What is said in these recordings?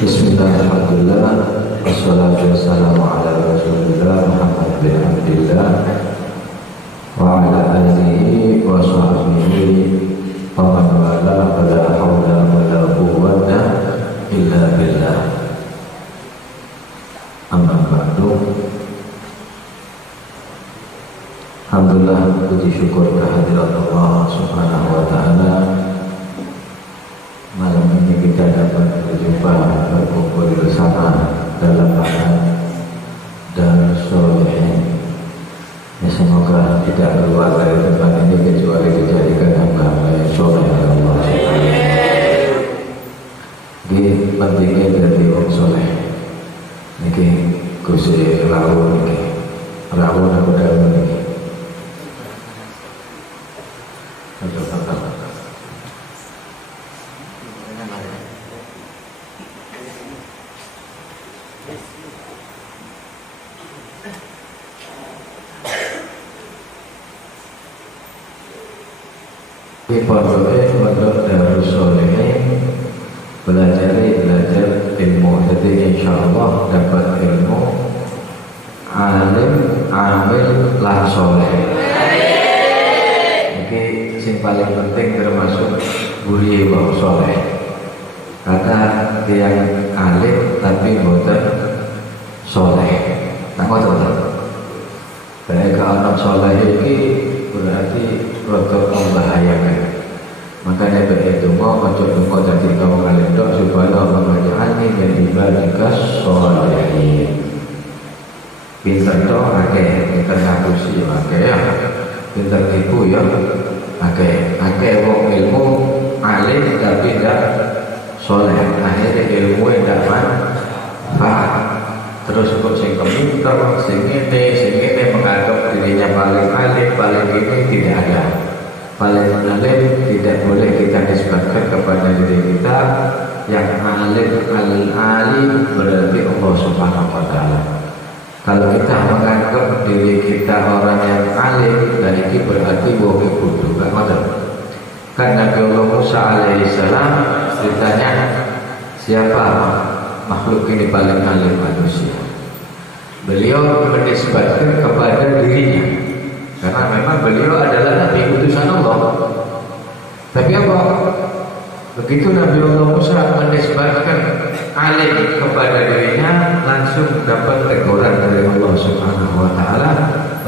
Bismillah, alhamdulillah, wassalatu wassalamu ala rasulillah Muhammad bin Abdillah wa ala alihi wa sahbihi wa man wala wa la hawla wa la quwwata illa billah. Amma ba'du. Alhamdulillah, puji syukur kehadirat Allah Subhanahu wa ta'ala. Malam ini kita dapat berjumpa, berkumpul bersama dalam makna dan sholihin. Ya, semoga tidak keluar dari tempat ini kecuali dijadikan hamba yang sholih oleh Allah Subhanahu wa ta'ala. Ini pentingnya dari orang sholih. Ini Gusti Rawuh ini, Rawuh aku dalam ini. Di pondok Darus Sholihin belajar ilmu. Jadi insya Allah dapat ilmu alim, amil, lah soleh. Ini yang paling penting termasuk buri wong soleh. Karena dia alim tapi bukan soleh. Nah, ngoten. Baik anak soleh ini berarti rotok membahayakan. Makanya begitu mau mencoba jadi kaum alim dok supaya Allah menjadi dan ibadikas sholihin. Pinter dok akeh, pinter ngapusi akeh ya, pinter tipu ya akeh wong ilmu alim tapi tidak soleh. Akhirnya ilmu tidak manfaat. Terus kok sing pinter, sing ini menganggap dirinya paling alim, paling ini tidak ada. Paling alim tidak boleh kita nisbatkan kepada diri kita. Yang alim berarti Allah Subhanahu wa ta'ala. Kalau kita menganggap diri kita orang yang alim, dan ini berarti wong kudu gak ngoten. Kan Nabi Allah Musa alaihissalam ditanya, siapa makhluk ini paling alim manusia? Beliau menisbatkan kepada dirinya, karena memang beliau adalah Nabi utusan Allah. Tapi apa? Begitu Nabi Allah Musa menisbatkan alim kepada dirinya, langsung dapat teguran dari Allah Subhanahu wa ta'ala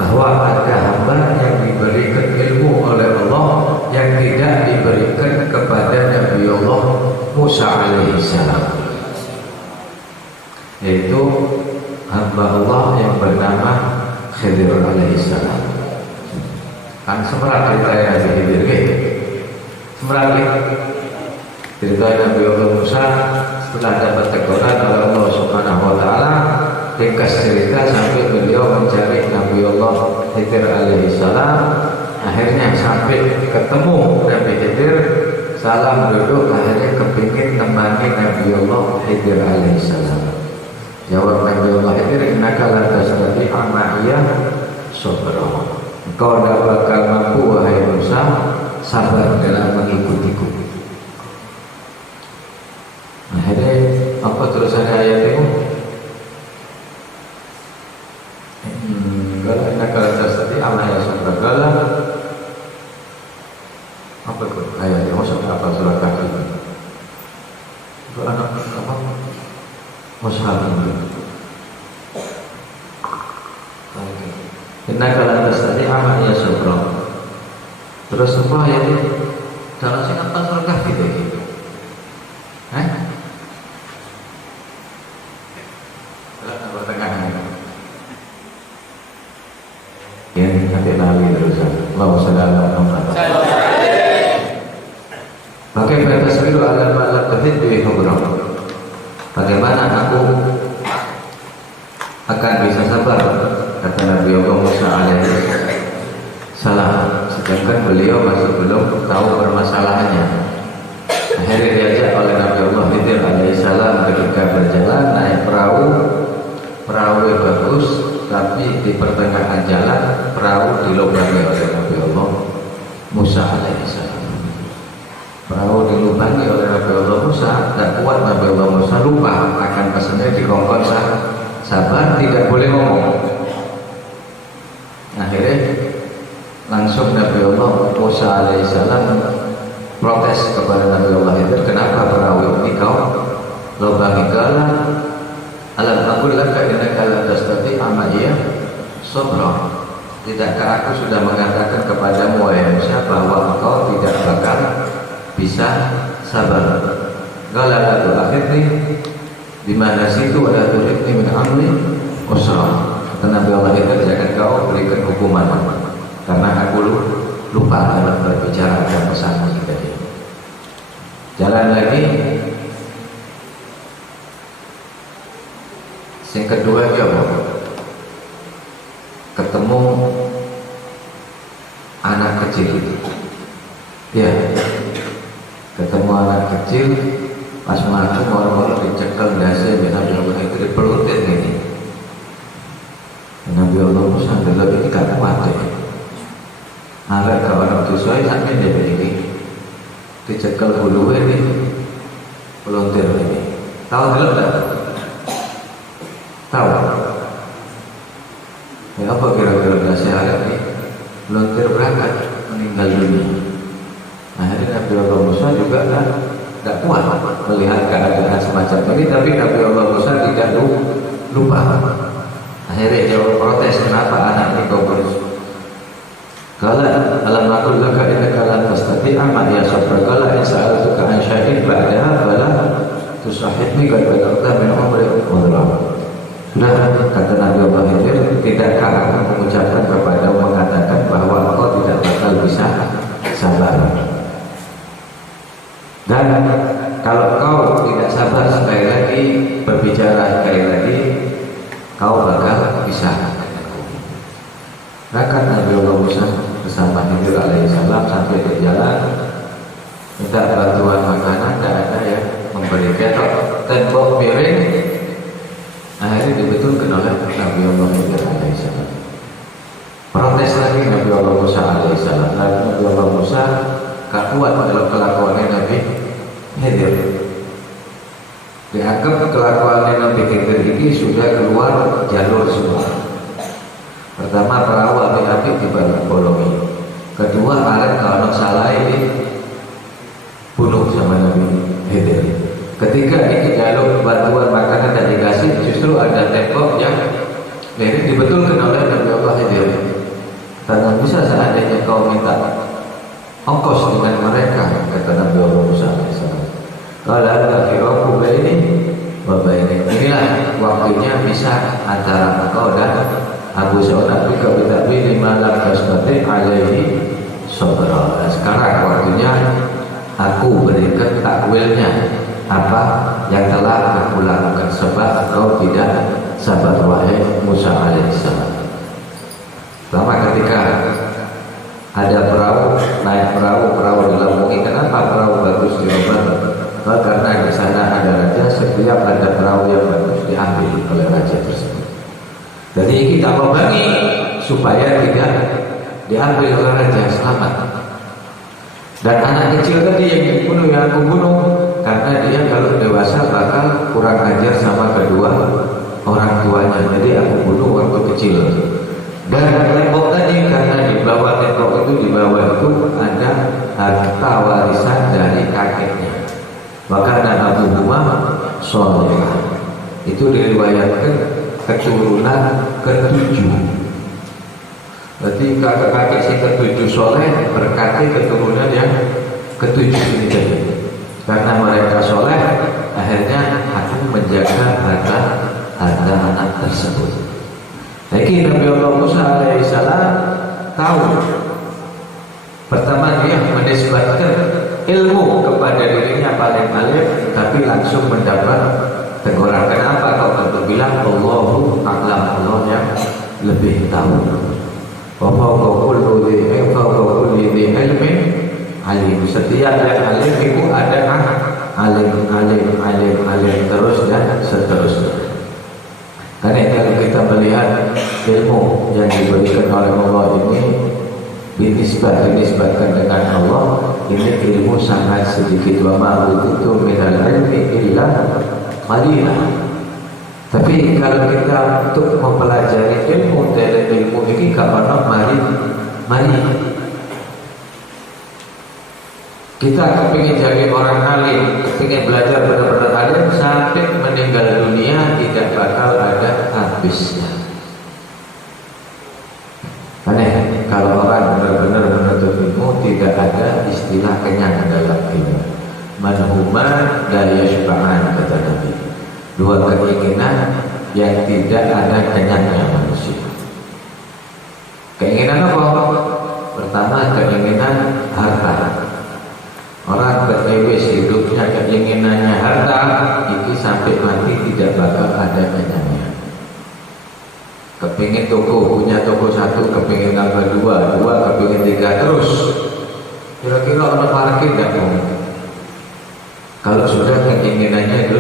bahwa ada hamba yang diberikan ilmu oleh Allah yang tidak diberikan kepada Nabi Allah Musa alaihissalam, yaitu hamba Allah yang bernama Khidir alaihissalam. Kan semerah ceritanya Nabi Khidir semerah cerita Nabi Allah Musa setelah dapat teguran oleh Allah Subhanahu wa ta'ala. Ringkas cerita sampai beliau mencari Nabi Allah Khidir alaihissalam. Akhirnya sampai ketemu Nabi Khidir, salam duduk, akhirnya kepingin temani Nabi Allah Khidir alaihissalam. Jawab Nabi Allah Khidir, innaka la tastati'a ma'iya sabra. Engkau tidak bakal mampu wahai Musa sabar dalam mengikutiku. Akhirnya apa terusannya ayat itu? Kalau innaka la tastati'a ma'iya sabra. Kalau apa itu ayatnya? Maksudnya apa surah kaki? Itu anak apa? Mushaf ini. Innaka la tastati'a ma'iya sabra. Terus apa ayatnya? Kalau sing apa surah kaki itu? Ya, nanti lali terusan. Allahumma shalli ala Muhammad. Bagaimana tasbihu ala ma'ala tauhid bi hubram? Bagaimana aku akan bisa sabar, kata Nabi Allah Musa alaihissalam, sedangkan beliau masih belum tahu permasalahannya. Akhirnya diajak oleh Nabi Allah Khidir alaihissalam ketika berjalan naik perahu bagus, tapi di pertengahan jalan perahu dilubangi oleh Nabi Allah Musa alaihissalam. Perahu dilubangi oleh Nabi Allah Musa, dan kuat Nabi Allah Musa lupa sabar, tidak boleh ngomong. Akhirnya langsung Nabi Allah Musa alaihissalam protes kepada Nabi Allah itu, kenapa perahu ini kau lubangi? Kala alam aqul laka innaka lam tastati'a ma'iya sabra. Tidakkah aku sudah mengatakan kepadamu wahai Musa bahwa engkau tidak bakal bisa sabar? Qala la tu'akhidni bima nasitu wa la turhibni min amri usra. Kata Nabi Allah itu, jangan kau berikan hukuman karena aku lupa dalam berbicara dan pesan tadi. Jalan lagi. Yang kedua dia ketemu anak kecil. Ya, ketemu anak kecil pas masuk orang-orang dicekel dasi Nabi Allah itu dipelutin ini. Nabi Allah Musa dulu ini gak kuat ya. Ada kawan itu saya sampai dia begini dicekel bulu ini pelontir ini. Tahu dulu tak? Tahu? Ya, apa kira-kira nasihat ini? Pelontir berangkat meninggal dunia. Akhirnya Nabi Allah Musa juga kan tak kuat melihat keadaan semacam ini, tapi Nabi Allah Musa tidak lupa. Akhirnya dia protes, kenapa anak ini kau terus? Kala alam aqul laka innaka lan tastati'a ma'iya sabra. Kala in sa'altuka an syai'in ba'daha fala tusahhibni qad balagta min umri udhra. Sudah, kata Nabi Allah Khidir, tidakkah aku mengucapkan kepada mengatakan bahwa engkau tidak bakal bisa sabar. Dan kalau kau tidak sabar sekali lagi berbicara sekali lagi, kau bakal bisa. Maka Nabi Allah Musa bersama Khidir alaihissalam sampai di jalan minta bantuan makanan, tidak ada yang memberi ketok tembok piring. Akhirnya dibetulkan oleh Nabi Allah Khidir alaihissalam. Protes lagi Nabi Allah Musa alaihissalam. Nabi Allah Musa gak kuat dalam kelakuannya Nabi Khidir. Dianggap kelakuannya Nabi Khidir ini sudah keluar jalur semua. Pertama, perahu api-api dibolongi. Kedua, alat kalau salah ini bunuh sama Nabi Khidir. Ketiga, ini jalur bantuan makanan dan dikasih, justru ada tembok yang ini dibetulkan oleh Nabi Allah Khidir. Karena bisa seandainya kau minta ongkos dengan mereka, kata Nabi Allah Musa alaihissalam. Kalau ada kiraku ini, bapak ini, inilah waktunya bisa antara engkau dan Abu Sa'ud Bika Bitabi Limalam Kasbati Alaihi Sobra. Sekarang waktunya aku berikan takwilnya apa yang telah aku lakukan, sebab kau tidak sabar wahai Musa alaihissalam. Pertama, ketika ada perahu, naik perahu dilamungi. Kenapa perahu bagus diobat? Karena di sana ada raja, setiap ada perahu yang bagus diambil oleh raja tersebut. Jadi kita membangi supaya tidak diambil oleh raja, selamat. Dan anak kecil tadi yang dibunuh, yang aku bunuh, karena dia kalau dewasa bakal kurang ajar sama kedua orang tuanya. Jadi aku bunuh waktu kecil. Dan tembok tadi, karena di bawah tembok itu, di bawah itu ada harta warisan dari kakeknya. Maka Abu Huma Soleh itu diriwayatkan keturunan ke-7. Berarti kakek-kakek si ke-7 soleh berkati keturunan yang ke-7 ini tadi. Karena mereka soleh, akhirnya aku menjaga harta anak tersebut. Lagi Nabi Allah Musa alaihissalam tahu. Pertama, dia menisbatkan ilmu kepada dirinya paling alim, tapi langsung mendapat teguran. Kenapa kau tentu bilang Allahu a'lam, Allah yang lebih tahu. Wa fawqa kulli dhi ilmin alim. Setiap yang alim itu ada alim terus dan seterusnya. Karena kalau kita melihat ilmu yang diberikan oleh Allah ini dinisbatkan dengan Allah, ini ilmu sangat sedikit. Wa ma utitu minal ilmi illa qalila. Tapi kalau kita untuk mempelajari ilmu dari ilmu ini gak pernah mari kita kepingin jadi orang alim, kepingin belajar benar-benar alim sampai meninggal dunia tidak bakal ada habisnya. Aneh, kalau orang benar-benar menuntut ilmu tidak ada istilah kenyang dalam ilmu. Manhuma la yashba'an, kata Nabi. Dua keinginan yang tidak ada kenyangnya manusia. Keinginan apa? Pertama, keinginan harta. Orang berewes hidupnya keinginannya harta, itu sampai mati tidak bakal ada kenyangnya. Kepingin toko, punya toko satu, kepingin tambah dua, kepingin tiga, terus. Kira-kira orang parkir tidak mau. Kalau sudah keinginannya itu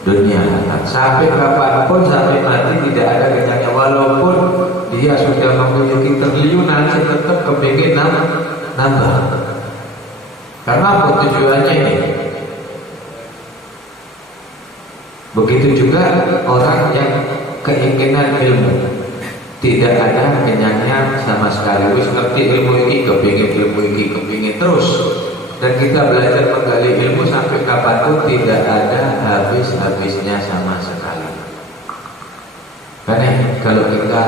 dunia, sampai kapanpun, sampai mati tidak ada kenyangnya. Walaupun dia sudah memiliki triliunan, tetap kepingin nambah. Karena apa tujuannya ini? Begitu juga orang yang keinginan ilmu tidak ada kenyangnya sama sekali. Wis ngerti ilmu ini, kepingin terus. Dan kita belajar menggali ilmu sampai kapanpun tidak ada habis-habisnya sama sekali. Karena kalau kita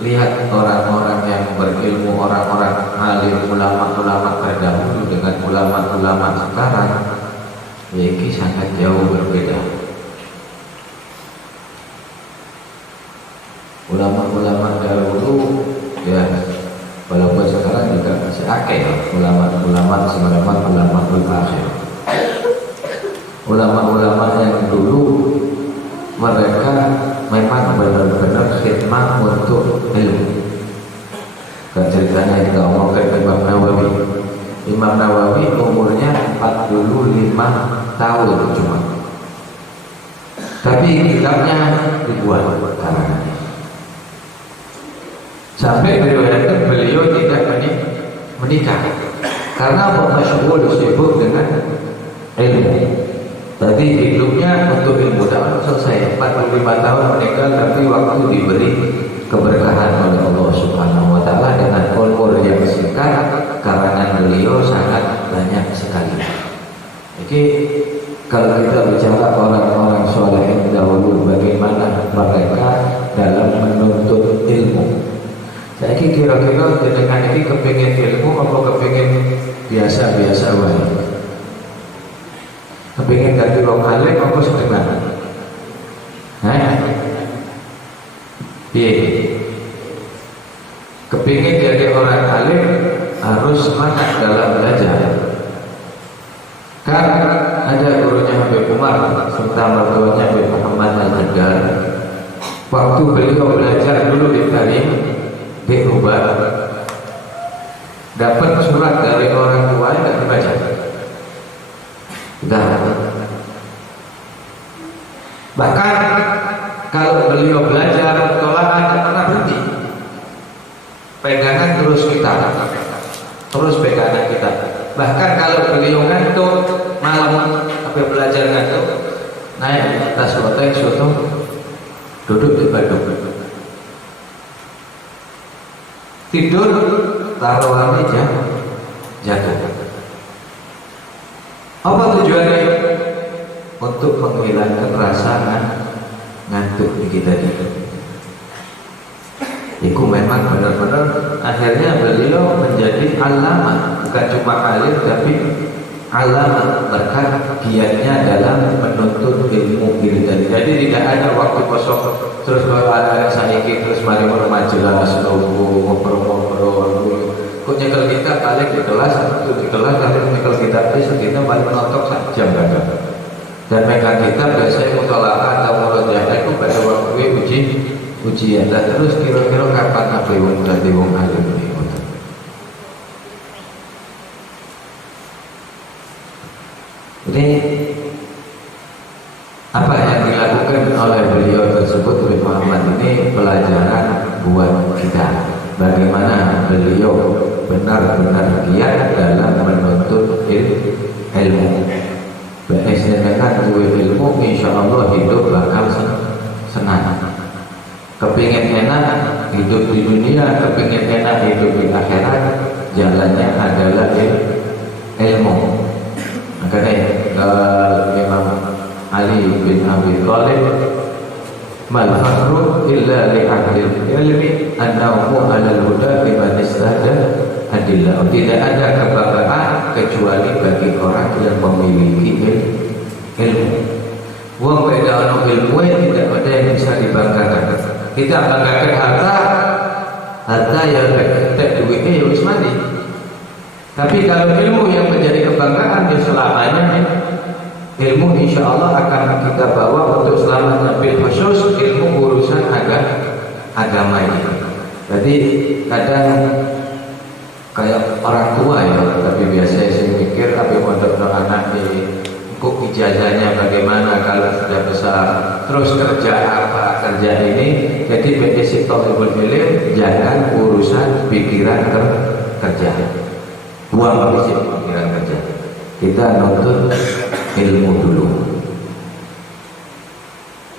lihat orang-orang yang berilmu, orang-orang alim, ulama-ulama terdahulu dengan ulama-ulama sekarang, ya ini sangat jauh berbeda. Ulama-ulama dahulu, ya walaupun sekarang juga masih akeh ulama-ulama semalaman ulama-ul akhir. Ulama-ulama yang dulu mereka memang benar-benar khidmat untuk ilmu. Dan ceritanya kita omongkan Imam Nawawi. Imam Nawawi umurnya 45 tahun cuma. Tapi kitabnya ribuan karangan. Sampai diriwayatkan beliau tidak menikah. Karena masyhur sibuk dengan ilmu. Tadi hidupnya untuk ilmu dakwah selesai 45 tahun meninggal, tapi waktu diberi keberkahan oleh Allah Subhanahu wa taala dengan umur yang singkat, karangan beliau sangat banyak sekali. Jadi kalau kita bicara orang-orang soleh yang dahulu, bagaimana mereka dalam menuntut ilmu. Saya kira-kira dengan ini kepingin ilmu apa kepingin biasa-biasa wae? Kepingin jadi orang alim apa sedekah? Kepingin jadi orang alim harus semangat dalam belajar. Kan ada gurunya Habib Umar serta mertuanya Habib Muhammad Al-Haddad. Waktu beliau belajar dulu di Tarim di Rubat, dapat surat dari orang tua yang tidak dibaca. Bahkan kalau beliau belajar tolakan tidak pernah berhenti, pegangan terus pegangan kita. Bahkan kalau beliau ngantuk malam sampai belajar ngantuk, naik atas loteng soto, duduk di baduk, tidur taruhan meja, jatuh. Apa tujuannya? Untuk menghilangkan rasa ngantuk di kita itu. Itu memang benar-benar akhirnya beliau menjadi alama, bukan cuma alim tapi alama, berkat giatnya dalam menuntut ilmu diri. Jadi tidak ada waktu kosong terus kalau ada saiki terus mari majelis ngobrol. Kok nyekel kita balik di kelas, atau di kelas lalu nyekel kita kita balik menonton jam kan? Dan mereka kita biasanya mutolaah atau murojaah itu pada waktu ujian. Dan terus kira-kira kapan apa yang jadi wong alim ini? Jadi apa yang dilakukan oleh beliau tersebut oleh Muhammad ini pelajaran buat kita. Bagaimana beliau benar-benar giat dalam menuntut ilmu. Bahasanya dua ilmu, insya Allah hidup bakal senang. Kepingin enak hidup di dunia, kepingin enak hidup di akhirat, jalannya adalah ilmu. Makanya Imam Ali bin Abi Thalib, mal fakhru illa li ahli ilmi annahu alal huda liman istahda adillah. Tidak ada kebanggaan kecuali bagi orang yang memiliki ilmu. Wong beda ono ilmu tidak ada yang bisa dibanggakan. Kita banggakan harta yang tak duitnya ya wis mati. Tapi kalau ilmu yang menjadi kebanggaan ya selamanya, ilmu insya Allah akan kita bawa untuk selamanya. Bil khusus ilmu urusan agama ini. Jadi kadang kayak orang tua ya, tapi biasa saya mikir tapi mondok anak ini kok ijazahnya bagaimana kalau sudah besar, terus kerja apa kerja ini. Jadi bagi thalibul ilm jangan urusan pikiran kerja, buang pikiran kerja, kita nuntut ilmu dulu.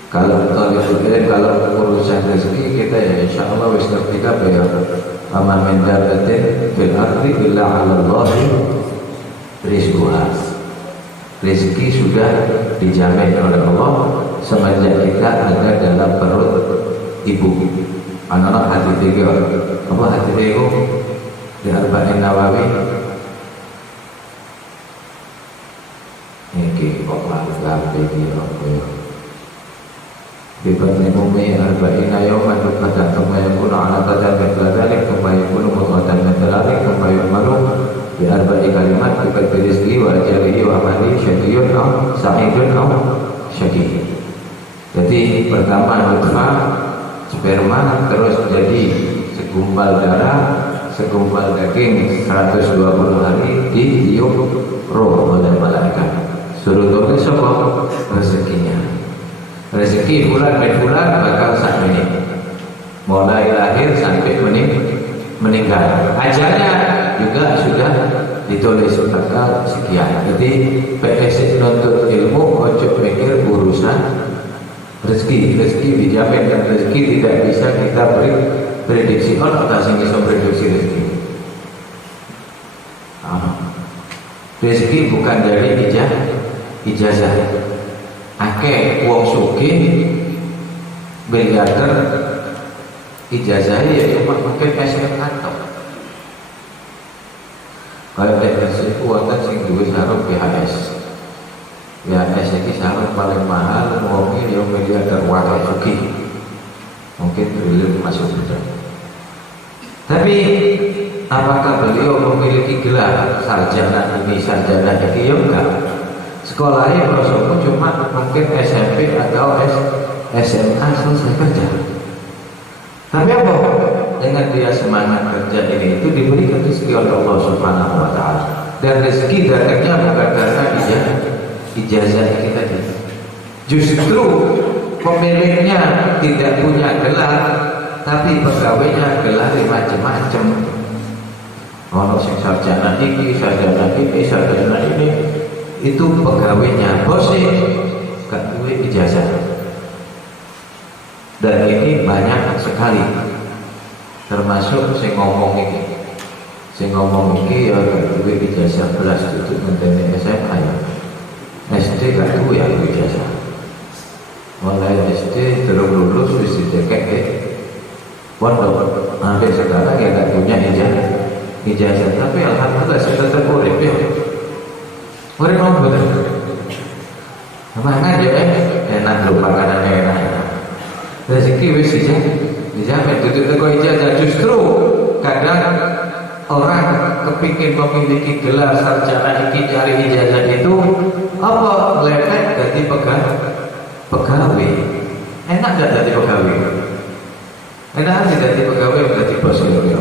Kalau thalibul ilm, kalau urusan rezeki kita ya insya Allah wis ngerti kabeh ya. Ama min dabbatin fil ardi illa 'ala Allahi rizquha. Rezeki sudah dijamin oleh Allah semenjak kita ada dalam perut ibu. Anak-anak hati tiga, apa hati tiga? Di Arba'in Nawawi. Ini kok malas lambe dia apa ya? Di batni ummi arba'ina yawman nutfatan thumma yakunu 'alaqatan mithla dhalik thumma yakunu mudghatan mithla dhalik thumma yu'malu bi arba'i kalimat bi rizqi wa ajalihi wa amali syaqiyyun aw sa'idun aw syaqiyy. Jadi pertama nutfah sperma, terus jadi segumpal darah, segumpal daging 120 hari ditiup roh oleh malaikat. Suruh tulis apa? Rezekinya. Rezeki bulan per bulan bakal sampai ini, mulai lahir sampai meninggal. Ajalnya juga sudah ditulis tanggal sekian. Jadi PSI nuntut ilmu ojo mikir urusan rezeki. Rezeki dijamin dan rezeki tidak bisa kita beri prediksi. Kalau kita sing bisa prediksi rezeki. Rezeki bukan dari ijazah. Akeh wong sugih miliarder ijazahnya ya cuma mungkin SMA tok. Kalau PSI itu wonten sing duwe sarung PHS. PHS iki sarung paling mahal wong yo miliarder wae sugih. Mungkin triliun masuk sudah. Tapi apakah beliau memiliki gelar sarjana ini sarjana itu? Ya enggak. Sekolahnya prosoku cuma mungkin SMP atau SMA selesai kerja. Tapi apa? Dengan dia semangat kerja ini itu diberikan rezeki oleh Allah Subhanahu wa Ta'ala. Dan rezeki datangnya bukan karena ijazah kita. Justru pemiliknya tidak punya gelar, tapi pegawainya gelar macam-macam. Ono sing sarjana iki, sarjana ini. Itu pegawainya, bosnya gak duwe ijazah. Dan ini banyak sekali, termasuk saya ngomong ini ya gak duwe ijazah belas itu menteri SMA ya. SD gak duwe ya ijazah. Mulai SD terus lulus wis dicekek pondok. Sampai sekarang ya gak punya ijazah. Tapi alhamdulillah saya tetap urip ya. Orang ngomong betul, mangan ya enak loh, makanannya enak. Rezeki wis dijamin. Tutup kok ijazah. Justru kadang orang kepingin memiliki gelar sarjana iki cari ijazah itu apa lepek jadi pegawai. Enak gak jadi pegawai? Enak aja jadi pegawai jadi bos ya.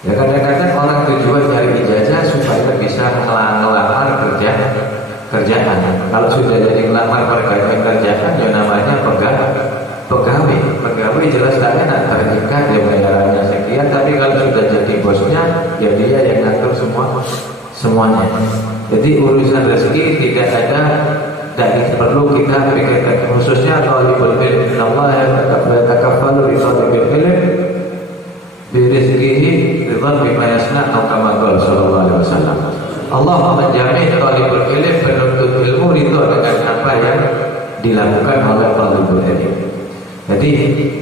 Ya kadang-kadang orang tujuan nyari ijazah supaya bisa ngelamar kerjaan. Kalau sudah jadi ngelamar kerjaan ya namanya pegawai. Pegawai jelas tak enak, terdekat dia bayarannya sekian. Tapi kalau sudah jadi bosnya ya dia yang ngatur semuanya. Jadi urusan rezeki tidak ada dan perlu kita pikirkan khususnya talibul ilm. Allah yatakaffalu bi talibil ilm bi rizqihi ridwan bima yasna atau kama qala sallallahu alaihi wasallam. Allah menjamin talibul ilm penuntut ilmu ridho dengan apa yang dilakukan oleh talibul ilm. Jadi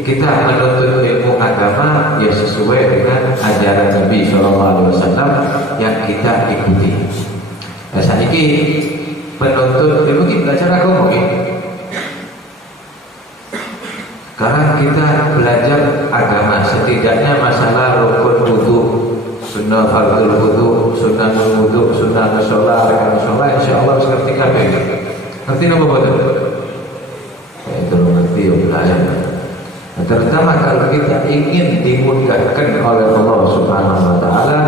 kita menuntut ilmu agama ya sesuai dengan ajaran Nabi sallallahu alaihi wasallam yang kita ikuti. Nah, saat ini penuntut ilmu kita belajar agama ini. Sekarang kita belajar agama, setidaknya masalah rukun wudu, sunnah fardhu wudu, sunnah wudu, sunnah sholat, rekan sholat, insyaallah seperti kabeh. Ngerti napa boten? Itu ngerti ya belajar. Terutama kalau kita ingin dimudahkan oleh Allah Subhanahu wa taala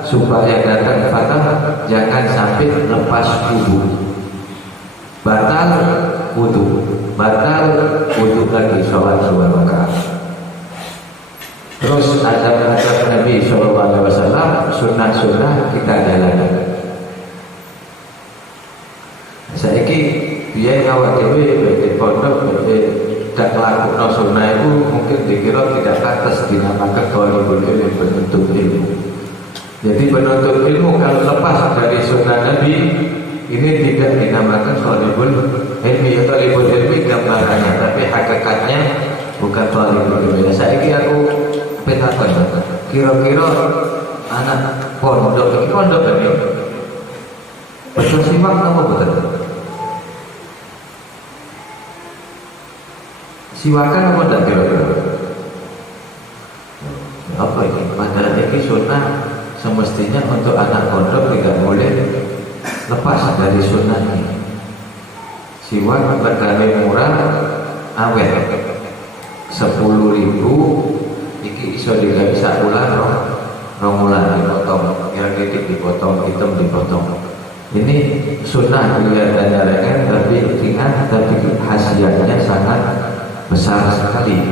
supaya datang fatah, jangan sampai lepas wudu. Batal wudu lagi sholat 2 rakaat. Terus adab-adab Nabi sallallahu alaihi wasallam, sunnah-sunnah kita jalankan. Saiki biyen awak dhewe di pondok tidak melakukan sunnah itu mungkin dikira tidak pantas dinamakan talibul ilm, penuntut ilmu. Jadi penuntut ilmu kalau lepas dari sunnah Nabi ini tidak dinamakan talibul ilmi. Ya talibul ilmi gambarannya, tapi hakikatnya bukan talibul ilmi. Saya ini aku petakan, kira-kira anak pondok ini betul simak apa betul? Siwakan apa tidak kira-kira? Apa ini? Padahal ini sunnah semestinya untuk anak pondok tidak boleh lepas dari sunnah ini. Siwak berkali murah awet 10.000 iki iso digawe sak bulan rong bulan dipotong, kira-kira dipotong, hitam dipotong. Ini sunnah kelihatannya ringan tapi ringan, tapi khasiatnya sangat besar sekali.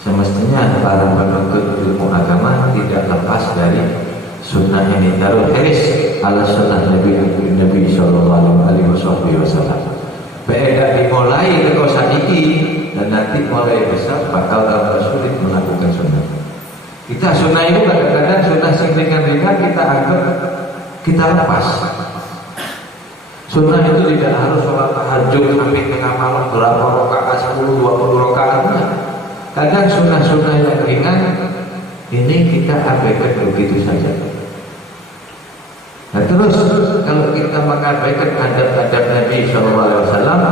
Semestinya para penuntut ilmu agama tidak lepas dari sunnah ini. Taruh haris ala sunnah Nabi sallallahu alaihi wasallam. Beda dimulai ke saiki dan nanti mulai besar bakal tambah sulit melakukan sunnah. Kita sunnah itu kadang-kadang sunnah ringan-ringan kita anggap kita lepas. Sunnah itu tidak harus sholat tahajud sampai tengah malam berapa rakaat, 10, 20 rakaat. Kadang sunnah-sunnah yang ringan ini kita abaikan begitu saja. Nah terus kalau kita mengabaikan adab-adab Nabi SAW,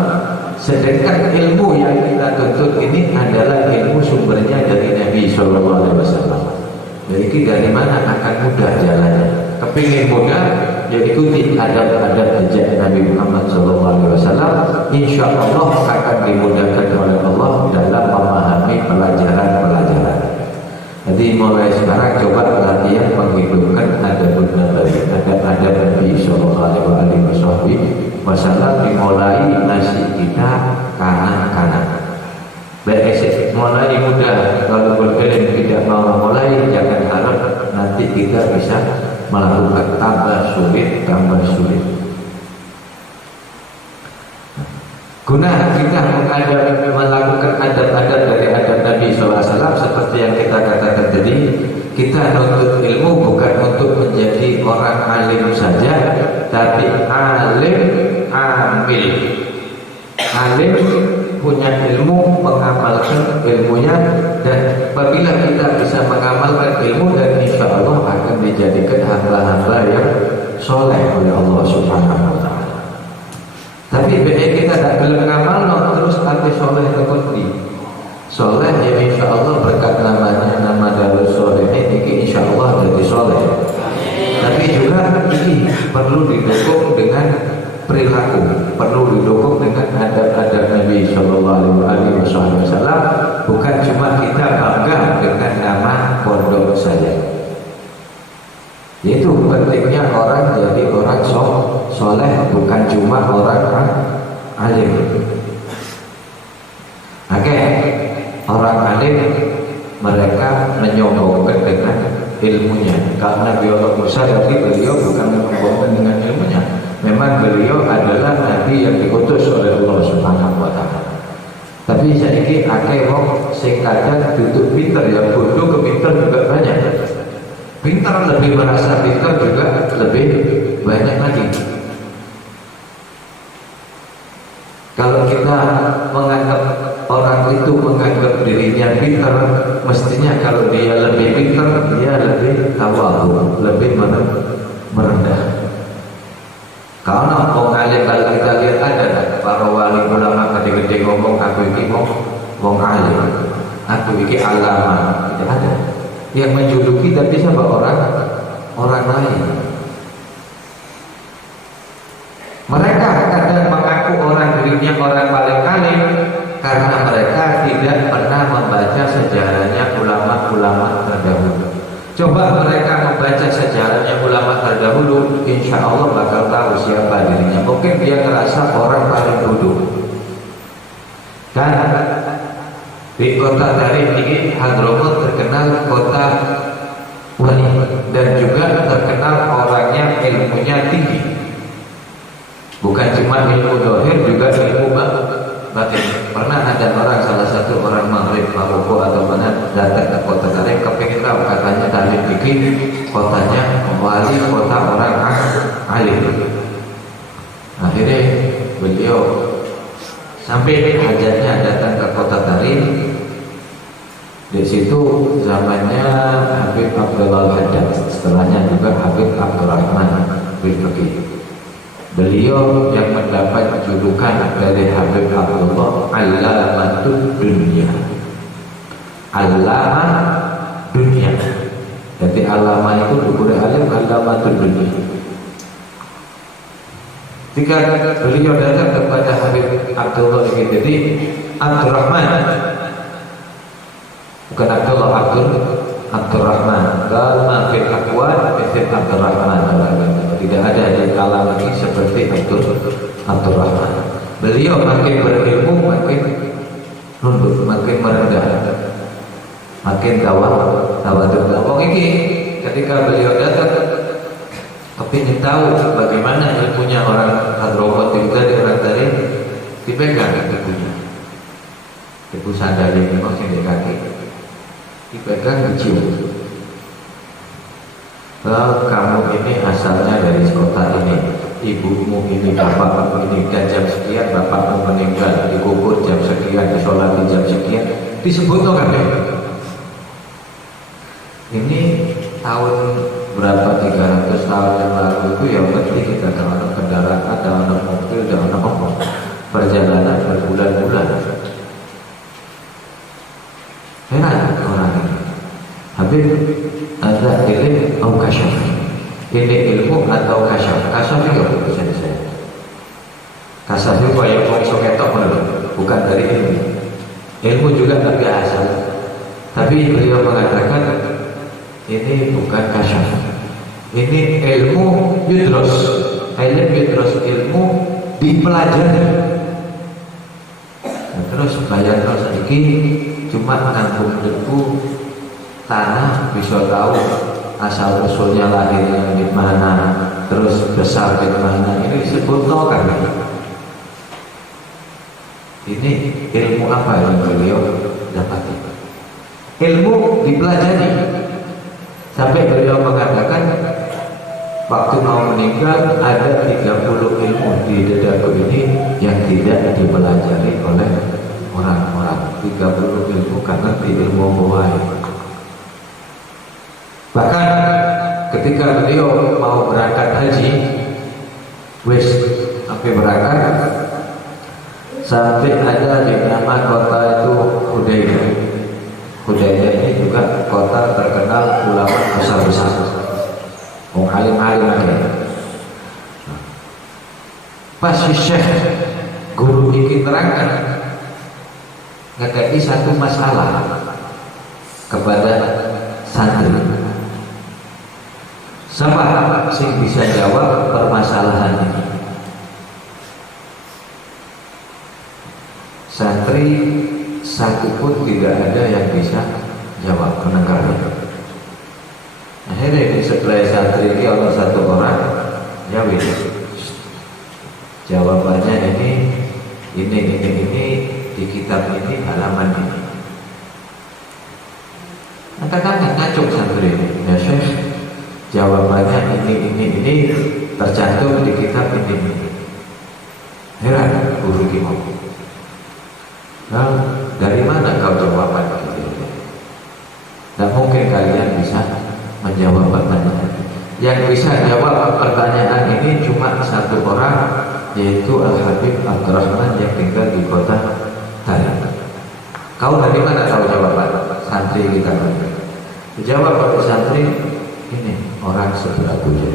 sedangkan ilmu yang kita tuntut ini adalah ilmu sumbernya dari Nabi SAW. Jadi dari mana akan mudah jalannya? Kepingin mudah, ya ikuti adab-adab jejak Nabi Muhammad SAW. Insya Allah akan dimudahkan oleh Allah dalam memahami pelajaran-pelajaran. Jadi mulai sekarang coba latihan menghidupkan adab Nabi SAW. Dimulai nasi kita kanan-kanan. Beresik mulai mudah. Kalau berkeliling tidak mau mulai, jangan harap nanti kita bisa melakukan tambah sulit. Guna kita melakukan adab-adab dari adab Nabi SAW seperti yang kita katakan tadi, kita nuntut ilmu bukan untuk menjadi orang alim saja, tapi alim amil. Alim punya ilmu, mengamalkan ilmunya, dan apabila kita bisa mengamalkan ilmu, dan insya Allah akan dijadikan hamba-hamba yang soleh oleh Allah Subhanahu wa taala. Tapi kita tak belum ngamal, terus arti soleh terkundi. Soleh ya insya Allah berkat namanya nama Darus Sholihin ini insya Allah jadi soleh. Tapi juga ini perlu didukung dengan perilaku, perlu didukung dengan adab-adab Nabi Sallallahu Alaihi Wasallam. Bukan cuma kita bangga dengan nama pondok saja. Itu pentingnya orang jadi orang soleh, bukan cuma orang alim. Oke, orang alim mereka menyombongkan dengan ilmunya. Karena biolog Musa tadi beliau bukan menyombongkan dengan ilmunya. Memang memang beliau adalah nabi yang diutus oleh Allah Subhanahu wa taala. Tapi saiki akeh wong sing kadang duduk pinter, ya bodoh ke pinter juga banyak. Pintar lebih merasa pintar juga lebih banyak lagi. Kalau kita menganggap orang itu menganggap dirinya pintar, mestinya kalau dia lebih pintar, dia lebih tawadhu, lebih merendah. Kalau orang alim, kalau kita lihat ada para wali ulama gede-gede ngomong aku ini wong alim, aku ini alama, tidak ada. Yang menjuluki tapi siapa? Orang lain. Mereka kadang mengaku orang dirinya orang paling alim karena mereka tidak pernah membaca sejarahnya ulama-ulama terdahulu. Coba mereka membaca sejarahnya ulama terdahulu, insya Allah bakal tahu siapa dirinya. Mungkin dia ngerasa orang paling bodoh. Dan di kota Tarim ini Hadramut terkenal kota wali dan juga terkenal orangnya ilmunya tinggi. Bukan cuma ilmu dohir, juga ilmu batin. Pernah ada orang, salah satu orang Maghrib, Maroko atau mana, datang ke kota Tarim, kepingin tahu, katanya Tarim bikin kotanya wali, kota orang alim. Akhirnya beliau sampai hajatnya datang ke kota Tarim. Di situ zamannya Habib Abdullah Haddad, setelahnya juga Habib Abdurrahman bin Fakih. Beliau yang mendapat julukan dari Habib Abdullah Allamatud Dunya, Allama dunia. Jadi alama itu bukan alim, Allamatud Dunya. Ketika beliau datang kepada Habib Abdullah ini, jadi Abdurrahman, bukan Abdullah, Abdurrahman. Kalau fil aqwal Habib Abdurrahman, tidak ada di kalangan lagi seperti Abdurrahman. Beliau makin berilmu, makin nunduk, makin merendah, makin tawadhu. Wong iki ketika beliau datang kepingin tahu bagaimana ilmunya orang Hadramut itu dari orang Tarim, dipegang ibunya, ibu sandali memang di kaki, dipegang, dicium. Kamu ini asalnya dari kota ini, ibumu ini, bapakmu ini, dan jam sekian bapakmu meninggal, dikubur jam sekian, disolati jam sekian, disebut kan? Ini tahun berapa, 300 tahun yang lalu itu yang penting kita ada kendaraan, ada mobil, ada apa, perjalanan berbulan-bulan. Heran orang ini. Habib ada ilmu atau kasyaf. Ini ilmu atau kasyaf. Kasyaf itu apa bahasa saya? Kasyaf itu kayak orang soketok, bukan dari ilmu. Ilmu juga tapi asal. Tapi beliau mengatakan ini bukan kasyaf. Ini ilmu yudros. Ilmu yudros, ilmu dipelajari. Nah, terus bayar sedikit cuma menanggung debu tanah, bisa tahu asal usulnya lahirnya di mana, terus besar di mana, ini disebut kan? Ini ilmu apa yang beliau dapat? Ilmu dipelajari sampai beliau mengatakan waktu mau meninggal ada 30 ilmu di dadaku ini yang tidak dipelajari oleh orang-orang. 30 ilmu karena di ilmu buaya. Bahkan ketika beliau mau berangkat haji, sampai berangkat, sampai ada di nama kota itu Hudaybiyah. Hudaybiyah ini juga kota terkenal ulama besar-besar, alim-alim aja. Pas Syekh guru ini terangkan, ngekei satu masalah kepada santri. Siapa sing bisa jawab permasalahan ini? Santri satu pun tidak ada yang bisa jawab menengahnya. Akhirnya setelah santri ini ada satu orang jawab, Jawabannya ini di kitab ini halaman ini. Katakan ngacung santri ini, ya Syekh, jawabannya ini tercantum di kitab ini. Heran guru kita. Nah, dari mana kau jawaban itu? Tidak mungkin kalian bisa menjawab pertanyaan. Yang bisa jawab pertanyaan ini cuma satu orang, yaitu Al-Habib Abdurrahman yang tinggal di kota Tariq. Kau dari mana tahu jawaban? Santri kita. Dijawab oleh santri, ini orang sebelah Bujur.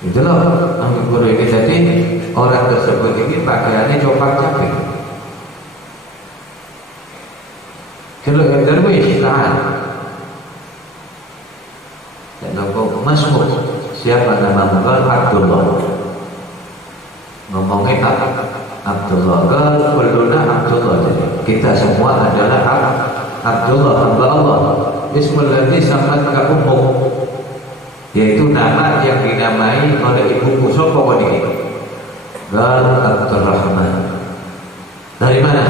Itulah Amin Guru ini. Jadi orang tersebut ini pakaiannya copak capek. Kalau yang derwish tahan. Dan ngomong masuk. Siapa nama Mughal? Abdullah. Ngomongnya Abdullah. Kuluna Abdullah. Jadi kita semua adalah Abdullah, hamba Allah. Bismillahirrahmanirrahim sampai ke umum, yaitu nama yang dinamai oleh ibuku. Sopo ini? Abdurrahman. Dari mana?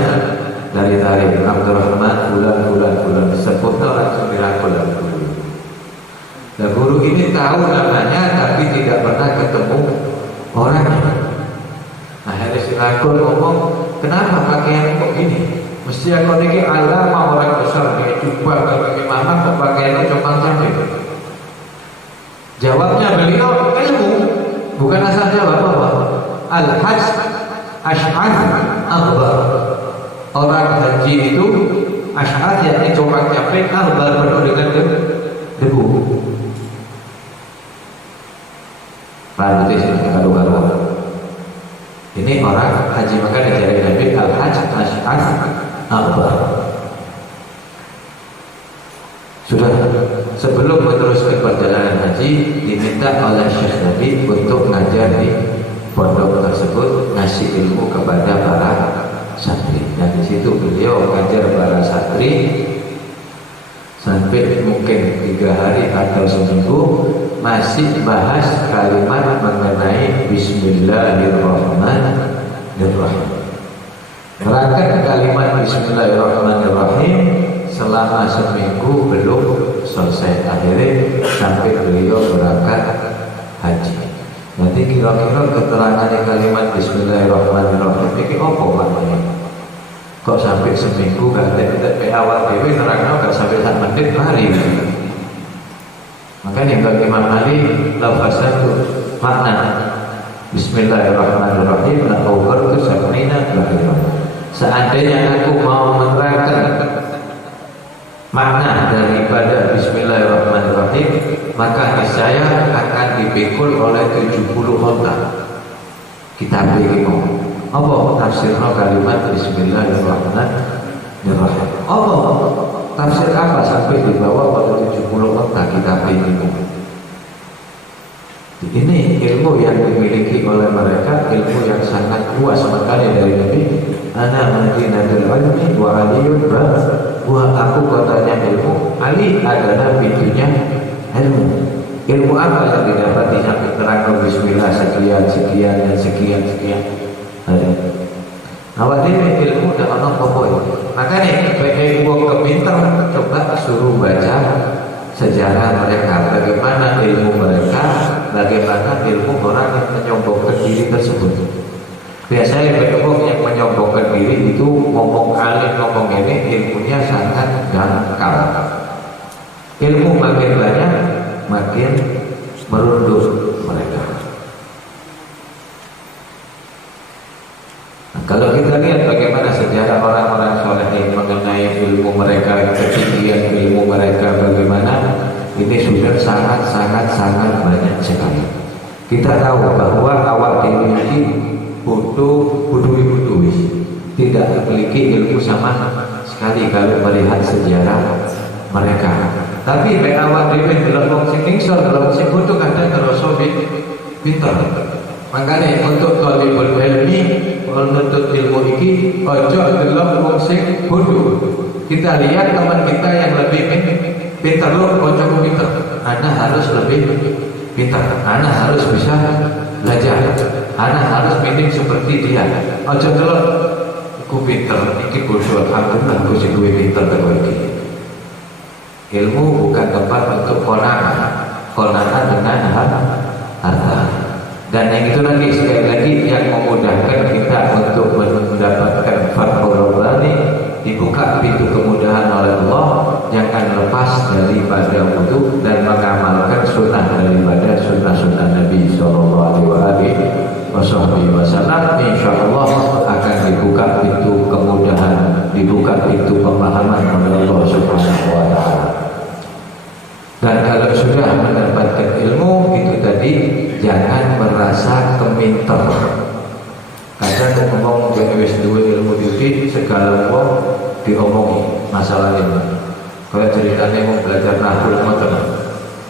Dari Tariq. Abdurrahman bulan. Sebutnya langsung dirangkul. Nah, guru ini tahu namanya tapi tidak pernah ketemu orangnya. Akhirnya si Rakul ngomong, kenapa pakaian kok gini? Mesti aku ini alama orang besar, dia coba bagaimana pakaiannya cuma cantik. Jawabnya beliau ilmu, bukan asal jawab apa? Al-Hajj Ash'ad Akbar. Orang haji itu Ash'ad, yakni copak capek, Akbar penuh dengan debu. Berarti sini karu-karuan. Ini orang haji, maka dicari Nabi Al-Hajj Ash'ad Akbar. Sudah, sebelum meneruskan perjalanan haji, diminta oleh Syekh Nabi untuk ngajar di pondok tersebut, ngasih ilmu kepada para santri. Dan di situ beliau ngajar para santri sampai mungkin 3 hari atau seminggu, masih bahas kalimat mengenai Bismillahirrahmanirrahim. Terangkan kalimat Bismillahirrahmanirrahim selama seminggu belum selesai. Akhirnya sampai beliau berangkat haji. Nanti kira-kira keterangan kalimat Bismillahirrahmanirrahim ini apa maknanya? Kok sampai seminggu gak ada awal dewi terangnya gak sampai 1 menit hari. Makanya bagi Imam Ali lafaznya itu makna Bismillahirrahmanirrahim la awqartu sab'ina bahira. Seandainya aku mau menerangkan makna daripada Bismillahirrahmanirrahim, maka niscaya akan dipikul oleh 70 onta. Kita pikir apa tafsirnya kalimat Bismillahirrahmanirrahim? Apa tafsir apa sampai dibawa pada 70 onta? Kita pikir ini ilmu yang dimiliki oleh mereka, ilmu yang sangat luas. Makanya dari Nabi, ana madinatul ilmi wa aliyun buah aku kotanya ilmu, Ali adalah pintunya ilmu. Ilmu apa yang didapati sampai terang Bismillah sekian dan sekian. Awak ini ilmu dah ono pokok. Makanya bagi wong kepinter coba suruh baca sejarah mereka, bagaimana ilmu mereka, bagaimana ilmu orang yang menyombongkan diri tersebut. Biasanya bertemu yang menyombongkan diri itu ngomong alim, ngomong ini, ilmunya sangat dangkal. Ilmu makin banyak, makin merunduk mereka. Nah, kalau kita lihat bagaimana sejarah orang-orang soleh mengenai ilmu mereka, ketinggian ilmu mereka bagaimana, ini sudah sangat banyak sekali. Kita tahu bahwa awak diri ini budui tidak memiliki ilmu sama sekali kalau melihat sejarah mereka. Tapi baik awak diri dalam sing ingsun, dalam sing butuh kadang terasa pintar. Makanya untuk talibul ilmi, menuntut ilmu iki, ojo delok wong sing bodoh. Kita lihat teman kita yang lebih pintar, loh, ojo pintar. Anda harus lebih pintar. Anda harus bisa belajar. anak harus minim seperti dia. Ojo delok aku pinter, iki bodoh, alhamdulillah aku sing duwe pinter karo iki. Ilmu bukan tempat untuk kona'ah dengan harta. Dan yang itu lagi, sekali lagi yang memudahkan kita untuk mendapatkan fathul rabbani, dibuka pintu kemudahan oleh Allah. Jangan lepas daripada wudu dan mengamalkan sunnah daripada sunnah-sunnah Nabi Sallallahu Alaihi Wasallam. Insya Allah akan dibuka pintu kemudahan, dibuka pintu pemahaman oleh Allah Subhanahu Wa Taala. Dan kalau sudah mendapatkan ilmu itu tadi, jangan merasa keminter. Kadang ngomong wis duwe ilmu didik, segala wong diomongi masalah ini. Kalau ceritanya mau belajar nahwu ngoten.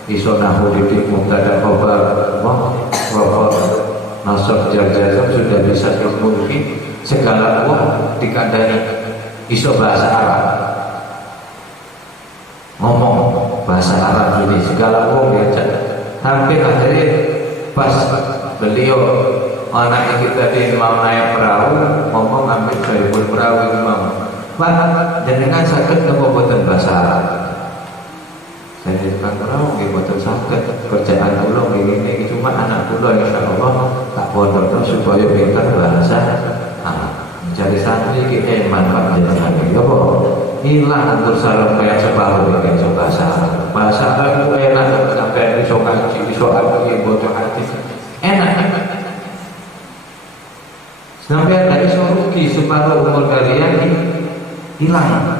Iso nahwu didik mubtada khabar, wah, nasab jar jazm sudah bisa ilmu didik, segala wong dikandani iso bahasa Arab. Ngomong bahasa Arab ini segala wong diajak. Hampir akhirnya pas beliau anak kita di mau naik perahu, ngomong ambil dari perahu imam. Pak, jenengan sakit nopo boten bahasa Arab. Saya kan perahu nggih boten sakit. Kerjaan kula ngene iki cuma anak kula insyaallah tak pondokno supaya pinter bahasa Arab. Mencari santri iki manfaat jenengan. Ya apa? Hilang untuk salam kayak separuh dengan bahasa Arab. Bahasa Arab itu enak sampai iso ngaji, iso arti, bocah hati. Enak. Sampai ada iso rugi separuh umur kalian ini hilang.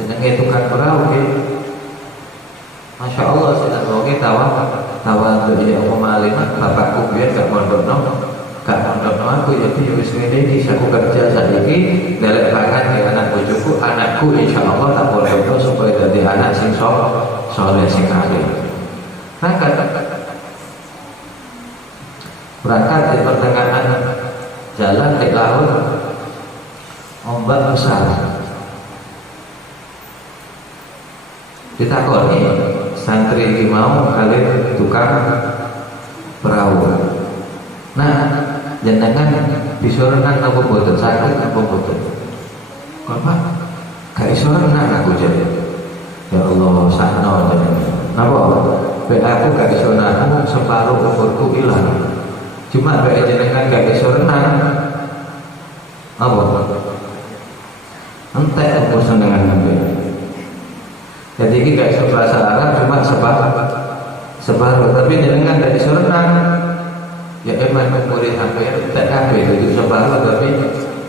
Jenenge tukang perahu nggih. Masya Allah sedang wonge tawa ya pemalingan bapakku biar gak mondokno. Gak mondokno aku ya wis ngene iki aku kerja saiki ndelek pangan di anak bojoku, anakku insyaallah tak mondokno supaya dadi anak sing saleh sing alim. Berangkat di pertengahan jalan di laut, ombak besar. Ditakoni santri iki mau kalian tukang perahu. Nah, jenengan bisa renang apa boten, sakit apa boten? Bapak, gak iso renang aku jadi. Ya Allah, sakno jenengan. Napa? Bek aku gak iso renang, separuh umurku ilang. Cuma bek jenengan gak iso renang. Apa? Entek umur senengan sampeyan. Jadi ini gak iso bahasa Arab, cuma separuh. Tapi jenengan gak iso renang. Ya emang murid sampai tak kabeh itu separuh tapi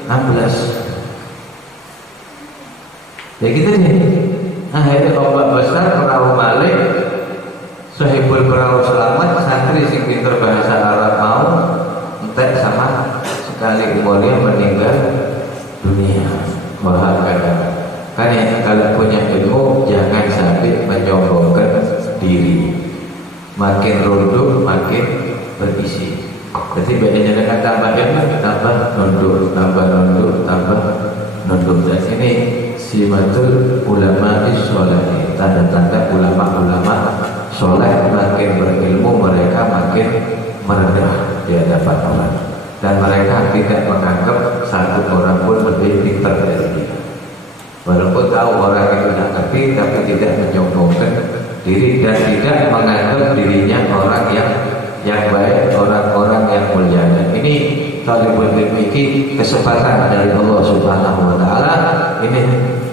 16. Ya gitu nih. Akhirnya ombak besar, perahu balik, sahibul perahu selamat, santri sing pinter bahasa Arab mau entek sama sekali umurnya meninggal dunia. Wahakala. Kan ya, kalau punya ilmu jangan sampai menyombongkan diri. Makin runduh makin berisi. Jadi bedanya dengan tambah ilmu, tambah nunduk, tambah nunduk, tambah nunduk. Dan ini simatul ulama soleh, tanda-tanda ulama-ulama soleh. Makin berilmu mereka makin merendah di hadapan orang, dan mereka tidak menganggap satu orang pun lebih pintar dari dia. Walaupun tahu orang itu tidak ngerti, tapi tidak menyombongkan diri dan tidak menganggap dirinya orang yang baik, orang-orang yang mulia. Dan ini talibul ilmi ini kesempatan dari Allah Subhanahu Wa Taala. Ini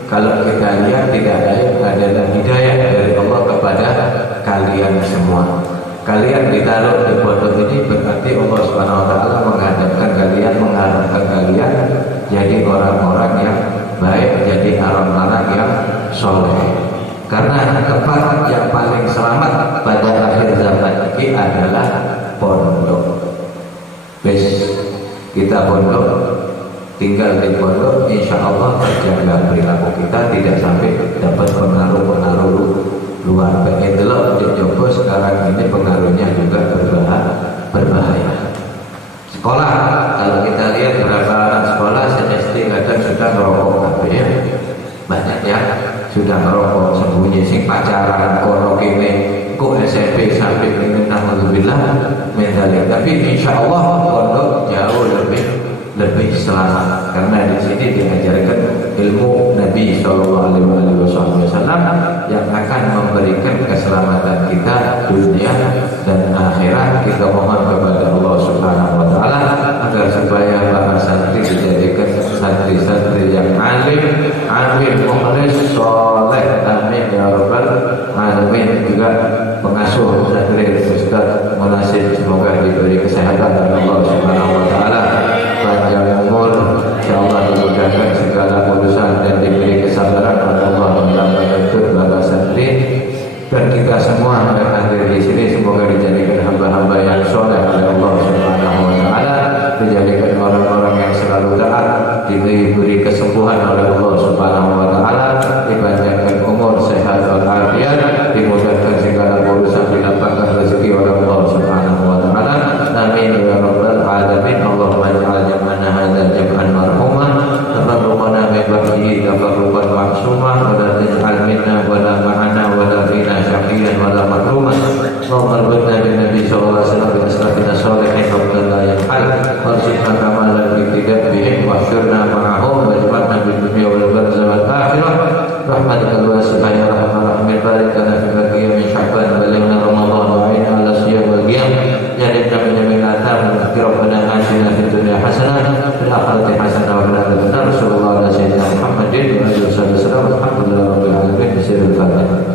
kalau kita lihat tidak adalah hidayah dari Allah kepada kalian semua. Kalian ditaruh di pondok ini berarti Allah Subhanahu Wa Taala menghadapkan kalian, mengharapkan kalian jadi orang-orang yang baik, jadi orang-orang yang soleh. Karena tempat yang paling selamat pada akhir zaman ini adalah pondok. Bes kita pondok, tinggal di pondok, insya Allah terjaga perilaku kita, tidak sampai dapat pengaruh-pengaruh luar. Itulah Jogo sekarang ini pengaruhnya juga berbahaya. Sekolah, kalau kita lihat berapa anak sekolah SD kadang sudah merokok ya. Banyak yang sudah merokok sembunyi, sing pacaran kono kene engkau SMP sampai dengan alhamdulillah mendalik. Tapi insya Allah pondok jauh lebih selamat karena di sini diajarkan ilmu Nabi Shallallahu Alaihi Wasallam yang akan memberikan keselamatan kita dunia dan akhirat. Kita mohon kepada Allah Subhanahu Wa Taala agar supaya para santri dijadikan santri-santri yang alim, mukhlis, soleh, amin ya rabbal alamin. Juga pengasuh santri Ustaz Munasib semoga diberi kesehatan oleh Allah Subhanahu Wa Taala, panjang umur, insyaallah dimudahkan segala urusan dan diberi kesabaran oleh Allah dalam menuntut para santri. Dan kita semua yang hadir di sini semoga dijadikan hamba-hamba yang soleh oleh Allah Subhanahu Wa Taala, dijadikan orang-orang yang selalu taat, diberi kesembuhan oleh Allah Subhanahu Wa Taala, dipanjangkan umur, sehat walafiat, dimudahkan segala urusan, dilapangkan rezeki oleh Allah Subhanahu Wa Taala. Amin ya rabbal alamin. Allahumma ij'al jam'ana hadza jam'an marhuman, tafarruqana min ba'dihi tafarruqan ma'suma, wa la taj'al minna wa la ma'ana wa la fina syaqiyan wa la mahruman. Allahumma arbitna bin Nabi sallallahu alaihi wasallam bi aslafina sholihin wa la yahal, warzuqna amalan biktidab bihim wa syurna ma'ahum, wa ij'alna bil dunya wal barzah wal akhirah rahmatika wasi'ah ya arhamar rahimin. Barik lana fi baqiya min sya'ban, balighna ramadan wa a'inna ala siyam wal qiyam. Jadidna min jamil atam, rabbana atina fid dunya hasanah fil akhirati hasanah wa qina adzabannar. Sallallahu alaihi sayyidina Muhammadin wa alihi wasallam. Alhamdulillahi rabbil alamin. Bismillahir Fatihah.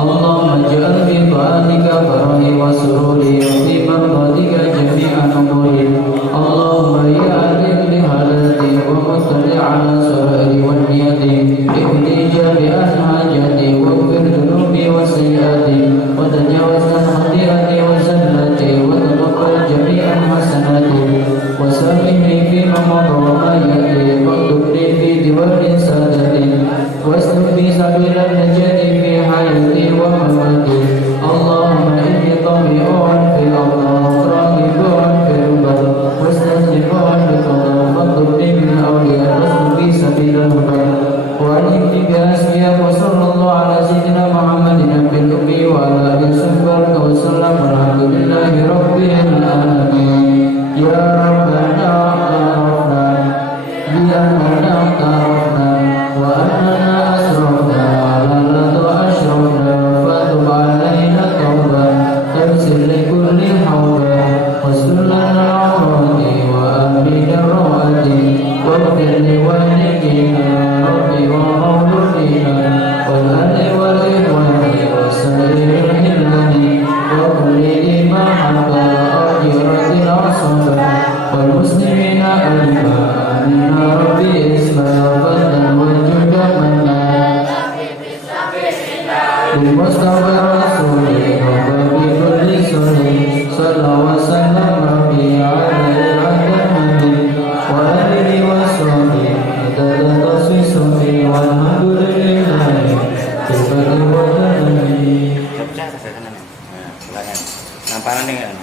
Allahumma ja'al fi ta'atika farahi wa sururi wa fi mardatika jami'an umuri. Allahumma ya alim li halati wa mustali ala surari wa niyati, ihdi jami'an hajati wa gfir dunubi wa sayyati wa tajawazan khati'ati wa zallati wa taqabbal jami'an hasanati wa samihni fi mamadu wa ayati wa tubni fi diwali sadati wa aslubi sabilan najati fi hayati wa mamati. Allahumma inni tabi'un fil Allah, raghibun fil bal, mustajibun bil qadar, faktubni min awliya rasulubi sabilan huda, wa alimni bi asfiya. Wa sallallahu ala sayyidina Muhammadin bil ummi wa ala alihi wa sallam. Alhamdulillahi rabbil alamin. Ya Rabbana arafna bi annana tarafna wa annana asrafna ala ladu ashrafna, fatub alaina tawbah, tamsil li kulli hawba, wastur lana awrati wa amin rawati, wa ghfir li walidina rabbi wa mawludina wal ahli wal ikhwani wa sa'iril hilani wa kulli ma habba ajratil asaba wal muslimina alfa amina rabbi isbatan wa judan manna bil mustafa rasuli wa bi kulli sunni sallallahu wa sallam rabbi alaihi wa alihi wa sahbihi adada tasfihi walhamdulillahi rabbil alamin. Namparan nih kan?